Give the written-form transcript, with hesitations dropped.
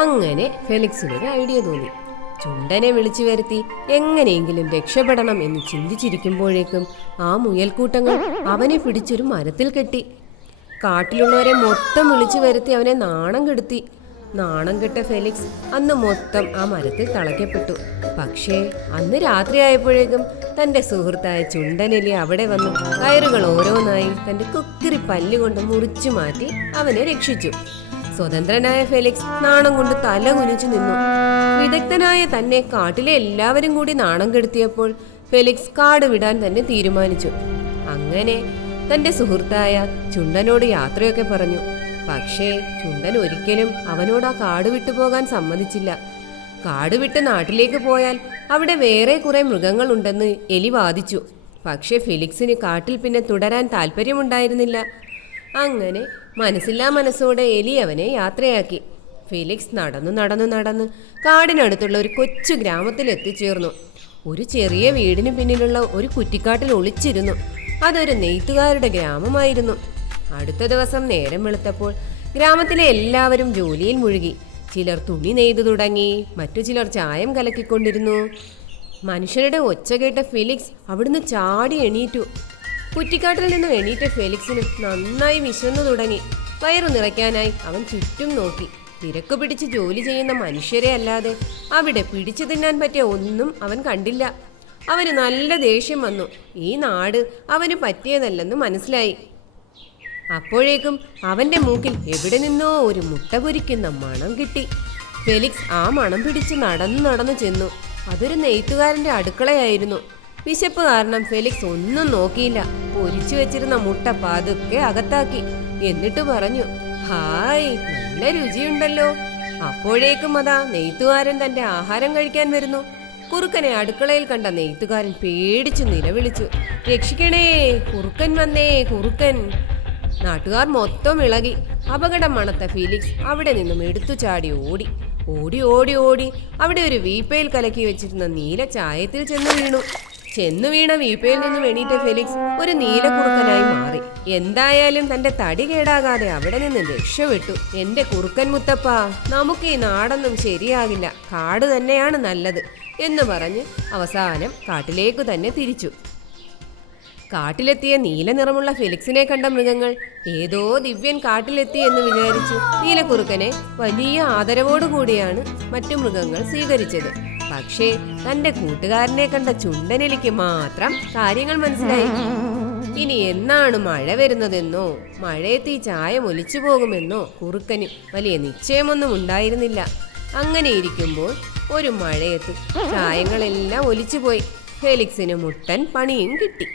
അങ്ങനെ ഫെലിക്സിനൊരു ഐഡിയ തോന്നി. ചുണ്ടനെ വിളിച്ചു വരുത്തി എങ്ങനെയെങ്കിലും രക്ഷപ്പെടണം എന്ന് ചിന്തിച്ചിരിക്കുമ്പോഴേക്കും ആ മുയൽക്കൂട്ടങ്ങൾ അവനെ പിടിച്ചൊരു മരത്തിൽ കെട്ടി. കാട്ടിലുള്ളവരെ മൊത്തം വിളിച്ചു വരുത്തി അവനെ നാണം കെടുത്തി. നാണം കെട്ട ഫെലിക്സ് അന്ന് മൊത്തം ആ മരത്തിൽ തളയ്ക്കപ്പെട്ടു. പക്ഷേ അന്ന് രാത്രിയായപ്പോഴേക്കും തൻ്റെ സുഹൃത്തായ ചുണ്ടനെലി അവിടെ വന്നു കയറുകൾ ഓരോന്നായി തൻ്റെ കുക്കിരി പല്ലുകൊണ്ട് മുറിച്ചു മാറ്റി അവനെ രക്ഷിച്ചു. സ്വതന്ത്രനായ ഫെലിക്സ് നാണം കൊണ്ട് തല കുനിച്ചു നിന്നു. വിദഗ്ധനായ തന്നെ കാട്ടിലെ എല്ലാവരും കൂടി നാണം കെടുത്തിയപ്പോൾ ഫെലിക്സ് കാട് വിടാൻ തന്നെ തീരുമാനിച്ചു. അങ്ങനെ തൻ്റെ സുഹൃത്തായ ചുണ്ടനോട് യാത്രയൊക്കെ പറഞ്ഞു. പക്ഷേ ചുണ്ടൻ ഒരിക്കലും അവനോട് ആ കാട് വിട്ടു പോകാൻ സമ്മതിച്ചില്ല. കാട് വിട്ട് നാട്ടിലേക്ക് പോയാൽ അവിടെ വേറെ കുറെ മൃഗങ്ങളുണ്ടെന്ന് എലി വാദിച്ചു. പക്ഷേ ഫെലിക്സിന് കാട്ടിൽ പിന്നെ തുടരാൻ താല്പര്യമുണ്ടായിരുന്നില്ല. അങ്ങനെ മനസ്സില്ലാ മനസ്സോടെ എലി അവനെ യാത്രയാക്കി. ഫെലിക്സ് നടന്നു കാടിനടുത്തുള്ള ഒരു കൊച്ചു ഗ്രാമത്തിൽ എത്തിച്ചേർന്നു. ഒരു ചെറിയ വീടിന് പിന്നിലുള്ള ഒരു കുറ്റിക്കാട്ടിൽ ഒളിച്ചിരുന്നു. അതൊരു നെയ്ത്തുകാരുടെ ഗ്രാമമായിരുന്നു. അടുത്ത ദിവസം നേരം വെളുത്തപ്പോൾ ഗ്രാമത്തിലെ എല്ലാവരും ജോലിയിൽ മുഴുകി. ചിലർ തുണി നെയ്തു തുടങ്ങി, മറ്റു ചിലർ ചായം കലക്കിക്കൊണ്ടിരുന്നു. മനുഷ്യരുടെ ഒച്ച കേട്ട ഫെലിക്സ് അവിടുന്ന് ചാടി എണീറ്റു. കുറ്റിക്കാട്ടിൽ നിന്നും എണീറ്റ ഫെലിക്സിന് നന്നായി വിശന്നു തുടങ്ങി. വയറു നിറയ്ക്കാനായി അവൻ ചുറ്റും നോക്കി. തിരക്ക് പിടിച്ച് ജോലി ചെയ്യുന്ന മനുഷ്യരെ അല്ലാതെ അവിടെ പിടിച്ചു തിന്നാൻ പറ്റിയ ഒന്നും അവൻ കണ്ടില്ല. അവന് നല്ല ദേഷ്യം വന്നു. ഈ നാട് അവന് പറ്റിയതല്ലെന്ന് മനസ്സിലായി. അപ്പോഴേക്കും അവന്റെ മൂക്കിൽ എവിടെ നിന്നോ ഒരു മുട്ട പൊരിക്കുന്ന മണം കിട്ടി. ഫെലിക്സ് ആ മണം പിടിച്ച് നടന്നു ചെന്നു. അതൊരു നെയ്ത്തുകാരന്റെ അടുക്കളയായിരുന്നു. വിശപ്പ് കാരണം ഫെലിക്സ് ഒന്നും നോക്കിയില്ല. പൊരിച്ചു വെച്ചിരുന്ന മുട്ട പതുക്കെ അകത്താക്കി. എന്നിട്ട് പറഞ്ഞു, ഹായ്, നല്ല രുചിയുണ്ടല്ലോ. അപ്പോഴേക്കും അതാ നെയ്ത്തുകാരൻ തന്റെ ആഹാരം കഴിക്കാൻ വരുന്നു. കുറുക്കനെ അടുക്കളയിൽ കണ്ട നെയ്ത്തുകാരൻ പേടിച്ചു നിലവിളിച്ചു, രക്ഷിക്കണേ, കുറുക്കൻ വന്നേ, കുറുക്കൻ. നാട്ടുകാർ മൊത്തം ഇളകി. അപകടം മണത്ത ഫെലിക്സ് അവിടെ നിന്നും എടുത്തു ചാടി ഓടി അവിടെ ഒരു വീപ്പയിൽ കലക്കി വെച്ചിരുന്ന നീല ചായത്തിൽ ചെന്നു വീണ വീപ്പയിൽ നിന്നും എണീറ്റ ഫെലിക്സ് ഒരു നീലക്കുറുക്കനായി മാറി. എന്തായാലും തന്റെ തടി കേടാകാതെ അവിടെ നിന്ന് രക്ഷപ്പെട്ടു. എന്റെ കുറുക്കൻ മുത്തപ്പ, നമുക്ക് ഈ നാടൊന്നും ശരിയാകില്ല, കാട് തന്നെയാണ് നല്ലത് എന്ന് പറഞ്ഞ് അവസാനം കാട്ടിലേക്കു തന്നെ തിരിച്ചു. കാട്ടിലെത്തിയ നീല നിറമുള്ള ഫെലിക്സിനെ കണ്ട മൃഗങ്ങൾ ഏതോ ദിവ്യൻ കാട്ടിലെത്തി എന്ന് വിചാരിച്ചു നീലക്കുറുക്കനെ വലിയ ആദരവോടുകൂടിയാണ് മറ്റു മൃഗങ്ങൾ സ്വീകരിച്ചത്. പക്ഷേ തന്റെ കൂട്ടുകാരനെ കണ്ട ചുണ്ടനെലിക്ക് മാത്രം കാര്യങ്ങൾ മനസ്സിലായി. ഇനി എന്നാണ് മഴ വരുന്നതെന്നോ മഴയത്ത് ഈ ചായം ഒലിച്ചു പോകുമെന്നോ കുറുക്കന് വലിയ നിശ്ചയമൊന്നും ഉണ്ടായിരുന്നില്ല. അങ്ങനെ ഇരിക്കുമ്പോൾ ഒരു മഴയത്ത് ചായങ്ങളെല്ലാം ഒലിച്ചുപോയി. ഫെലിക്സിന് മുട്ടൻ പണിയും കിട്ടി.